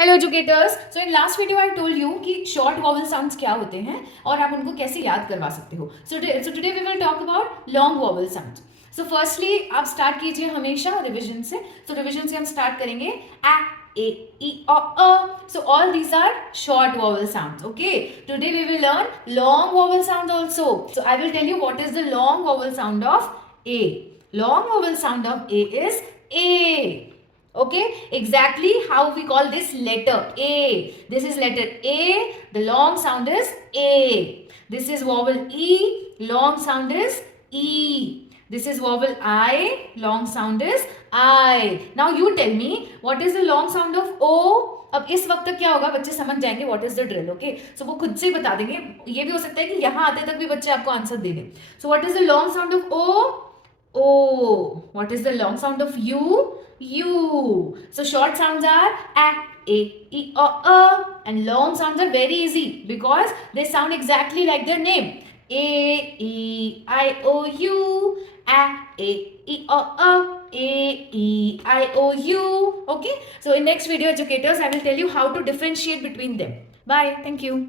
Hello educators. So in last video I told you कि short vowel sounds क्या होते हैं और आप उनको कैसे याद करवा सकते हो। So today we will talk about long vowel sounds. So firstly आप स्टार्ट कीजिए हमेशा रिविजन से। सो रिविजन से हम स्टार्ट करेंगे A E A. So all these are short vowel sounds. Okay, today we will learn long vowel sound also. So I will tell you what is the long vowel sound of A. Long vowel sound of A is A. Okay, exactly how we call this letter A. This is letter A. The long sound is A. This is vowel E. Long sound is E. This is vowel I. Long sound is I. Now you tell me what is the long sound of O. अब इस वक्त तक क्या होगा, बच्चे समझ जाएंगे what is the drill. Okay, so वो खुद से बता देंगे. ये भी हो सकता है कि यहाँ आते तक भी बच्चे आपको आंसर दे दें. So what is the long sound of O? O. What is the long sound of U? U. So short sounds are A, E, A. And long sounds are very easy because they sound exactly like their name. A, E, I, O, U. A, E, A. A, E, I, O, U. Okay. So in next video, educators, I will tell you how to differentiate between them. Bye. Thank you.